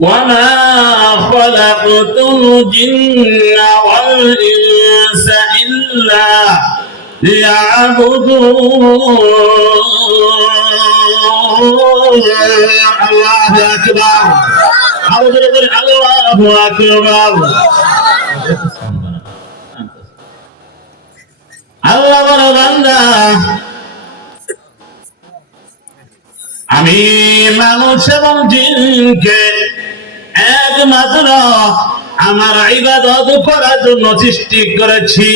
وما خلقت الجن والإنس إلا ليعبدون الله أكبر أعوذ الله أكبر الله أكبر আমি মানুষ এবং জিনকে একমাত্র আমার ইবাদত করার জন্য সৃষ্টি করেছি।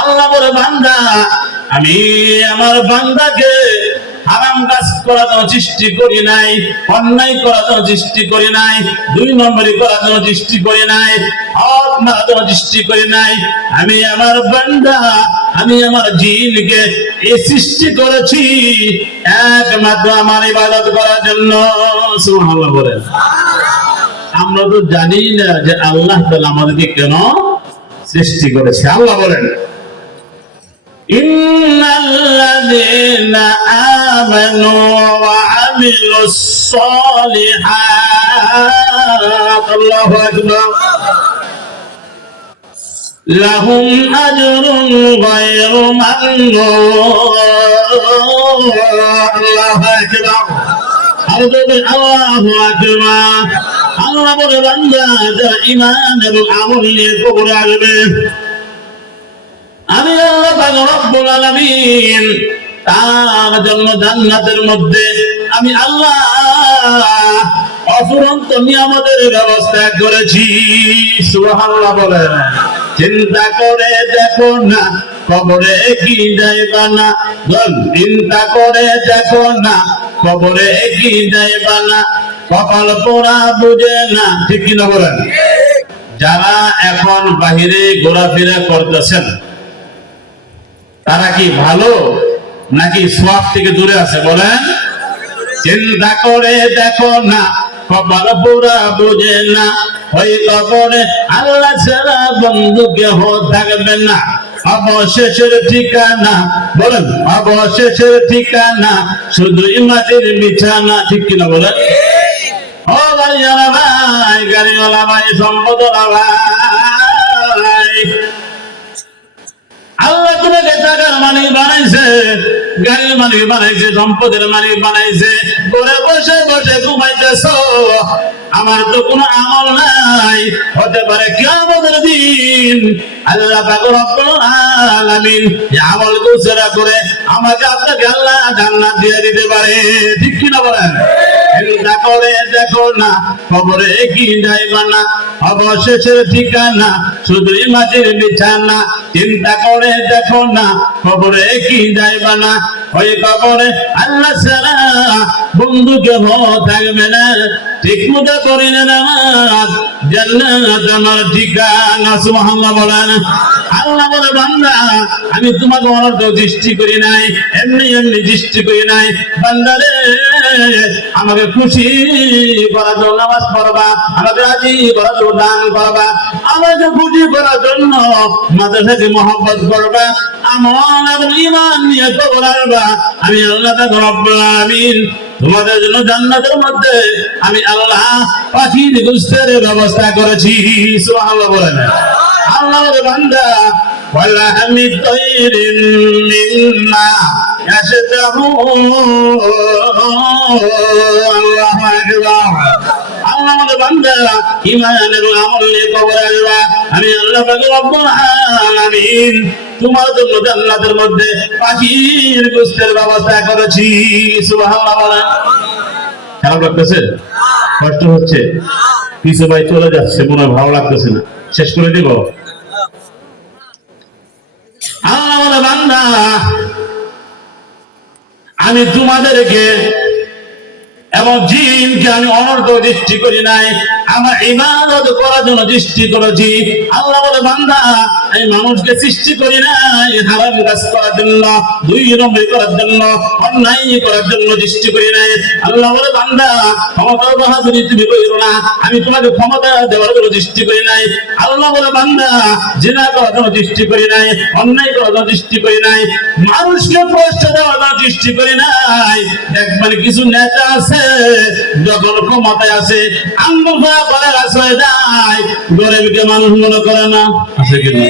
আল্লাহ বলে, বান্দা, আমি আমার বান্দাকে হারাম কাজ করার জন্য সৃষ্টি করি নাই, অন্যায় করার জন্য সৃষ্টি করি নাই, দুই নম্বরই করার জন্য সৃষ্টি করি নাই। রহমত করে নাই। আমি আমার বান্দা, আমি আমার জিনকে এই সৃষ্টি করেছি। একমাত্র আমার ইবাদত করার জন্য। সুবহানাল্লাহ বলেন। আমরা তো জানি না যে আল্লাহ তাআলা আমাদেরকে কেন সৃষ্টি করেছে। আল্লাহ বলেন, ইন্নাল্লাযীনা আমানু ওয়া আমিলুস সালিহাত। আল্লাহু আকবার। لهم أجر غير আমি তার জান্নাতের মধ্যে আমি আল্লাহ অফুরন্ত নিয়ামতের ব্যবস্থা করেছি। সুবহানাল্লাহ বলেন। চিন্তা করে দেখো না কবরে কি যাইবা না চিন্তা করে দেখো না কবরে কি যাইবা না কপাল পোড়া বুঝে না, ঠিক কিনা বলেন? যারা এখন বাহিরে ঘোরাফেরা করতেছেন, তারা কি ভালো নাকি সব থেকে দূরে আছে বলেন? চিন্তা করে দেখো না, কপাল পুরা বুঝে না ওই কবরে আল্লাহ ছাড়া বন্ধু কেহ থাকবে না। অবশেষের ঠিকানা, বলেন, অবশেষের ঠিকানা শুধুই মাটির বিছানা, ঠিক কিনা বলেন? ও গাড়িওয়ালা ভাই গাড়িওয়ালা ভাই, সম্পদওয়ালা ভাই। আল্লাহ তোমাকে টাকার মালিক বানাইছে। মালিক বানাইছে সম্পদের মালিক বানাইছে। বসে বসে ঘুমাইতেছ। আমার তো কোনো আমল নাই। হতে পারে কিয়ামতের দিন আল্লাহ আলামিন আমল গুছরা করে আমাকে আপনাকে আল্লাহ জান্নাত দিয়ে দিতে পারে। ঠিক কি না বলেন? চিন্তা করে দেখো না খবরে কি যাইবা না অবশেষের ঠিকানা শুধুই মাটির বিছানা। চিন্তা করে দেখো না খবরে কি যাইবা না ওই খবরে আল্লাহ সারা বন্ধু কেহ থাকবে না। ঠিক মতো করি না নামাজ। জান্নাত আমার ঠিকানা, সুবহানাল্লাহ বলেন। আল্লাহ বলে, বান্দা, আমি তোমাকে অনর্থ সৃষ্টি করি নাই, এমনি এমনি সৃষ্টি করি নাই। বান্দারে আমাকে খুশি করার জন্য নামাজ পড়বা, আমাকে রাজি করার জন্য দান করবা, আমাকে খুশি করার জন্য মাদ্রাসাকে মহব্বত করবা, আমল এবং ইমান নিয়ে আসবা আমি আল্লাহ রব্বুল আলামিন তোমাদের জন্য জান্নাতের মধ্যে আমি আল্লাহ পাখির গুস্তের ব্যবস্থা করেছি সুবহানাল্লাহ বলেন আল্লাহ বলে বান্দা ولحم طير مما يشتهون الله أكبر তোমার জন্য জান্নাতের মধ্যে পাখির ব্যবস্থা করেছি। খারাপ লাগতেছে? কষ্ট হচ্ছে? কিছু ভাই চলে যাচ্ছে, মনে ভালো লাগতেছে না। শেষ করে দিব? আমি তোমাদেরকে এবং জিনকে আমি অনর্থ দৃষ্টি করি নাই। আমার ইবাদত করার জন্য দৃষ্টি করেছি। আল্লাহ বলে, বান্দা আমি মানুষকে সৃষ্টি করি নাই হারাম কাজ করার জন্য, দুই নম্বর করার জন্য, অন্যায় করার জন্য সৃষ্টি করি নাই। আল্লাহ বলে, বান্দা ক্ষমতা বাহাদুরি তুমি করিও না, আমি তোমাকে ক্ষমতা দেওয়ার জন্য সৃষ্টি করি নাই। আল্লাহ বলে, বান্দা জিনা করার জন্য সৃষ্টি করি নাই, অন্যায় করার জন্য সৃষ্টি করি নাই, মানুষকে কষ্ট দেওয়ার জন্য সৃষ্টি করি নাই। একবারে কিছু নেতা আছে, যখন ক্ষমতায় আছে আঙ্গুল করে আছে যায় গরিবকে মানুষ মনে করে না। আছে কিনা